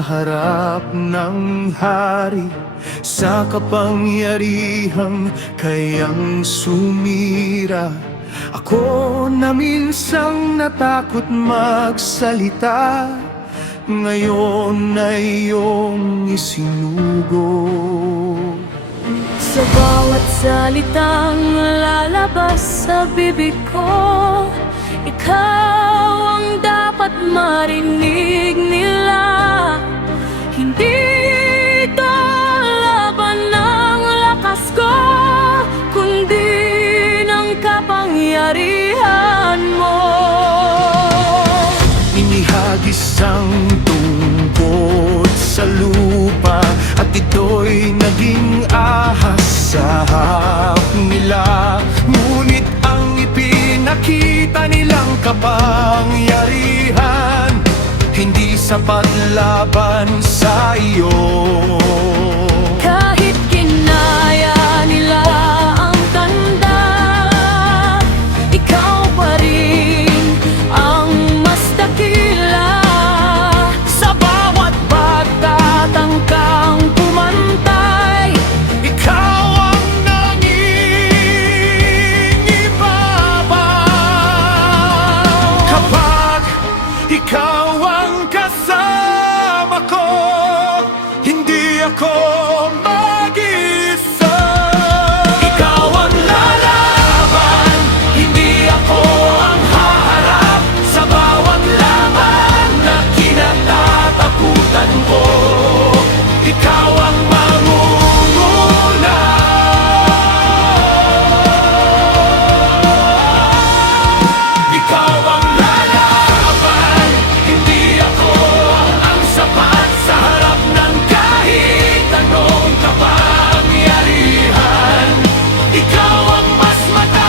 harap ng hari sa kapangyarihang kayang sumira. Ako na minsang natakot magsalita, ngayon ay iyong isinugo. Sa bawat salitang lalabas sa bibig ko, ikaw ang dapat marinig nila. Hindi ito laban ng lakas ko, kundi ng kapangyarihan mo. Inihagis ang tungkod sa lupa, at ito'y naging ahas sa harap nila. Ngunit ang ipinakita nilang kapangyarihan hindi sapat laban sa iyo. Kahit kinaya nila ang tanda, ikaw pa rin ang mas dakila. Sa bawat pagtatangkang pumantay, ikaw ang nanging ibabaw. Kapag ikaw ang kasama ko, hindi ako mag-isa. Ikaw ang lalaban, hindi ako ang haharap sa bawat laban na kinatatakutan ko. Ikaw ang mangunguna. Ikaw ang lalaban, hindi ako ang sapat sa harap ng kahit anong kapangyarihan. Ikaw ang mas mataas.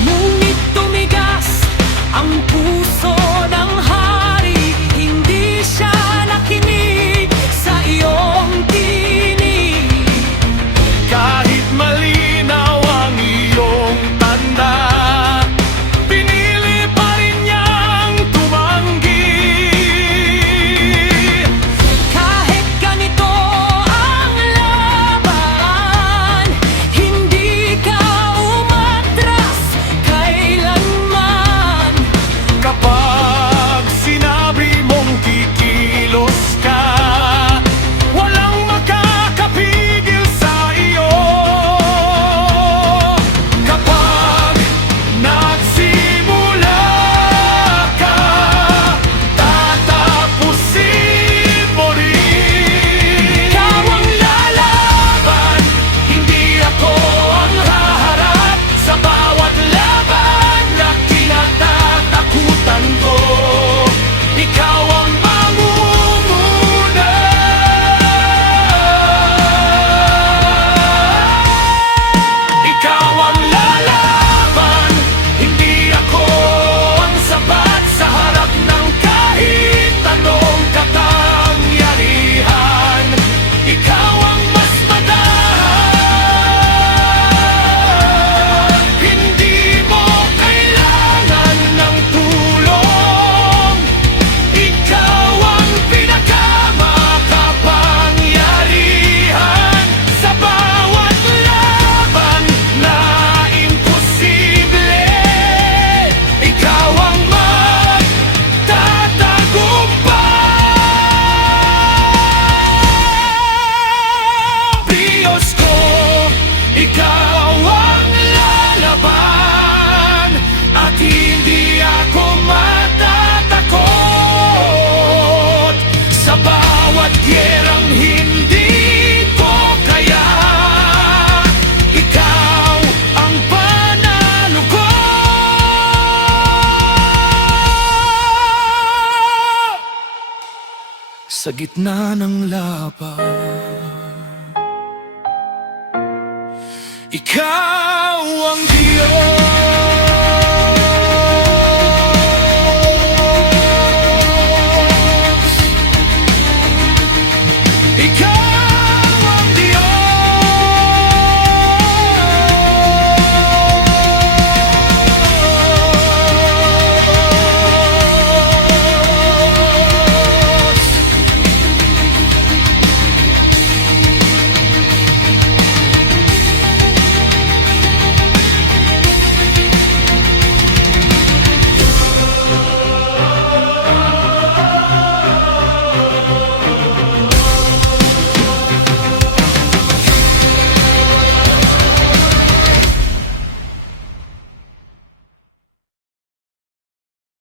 Ngunit tumigas ang puso ng hari, hindi siya nakinig sa iyong tinig. Kahit malinaw ang iyong tanda, pinili pa rin niyang tumanggi. Kahit ganito ang laban, hindi ka umatras kailanman. Kapag sinabi mong kikilos ka, walang makakapigil sa iyo. Kapag nagsimula ka, tatapusin mo rin. Ikaw ang lalaban, hindi ako ang haharap sa bawat laban na kinatatakutan ko. Ikaw ang mangunguna. Ikaw ang lalaban, hindi ako ang sapat sa harap ng kahit anong kapangyarihan. Ikaw ang mas mataas. Hindi mo kailangan ng tulong. Ikaw ang pinakamakapangyarihan sa bawat laban na imposible. Ikaw ang magtatagumpay. Diyos ko, ikaw ang lalaban, at hindi ako matatakot sa bawat gyerang hindi ko kaya. Ikaw ang panalo ko. Sa gitna ng laban, ikaw ang Diyos.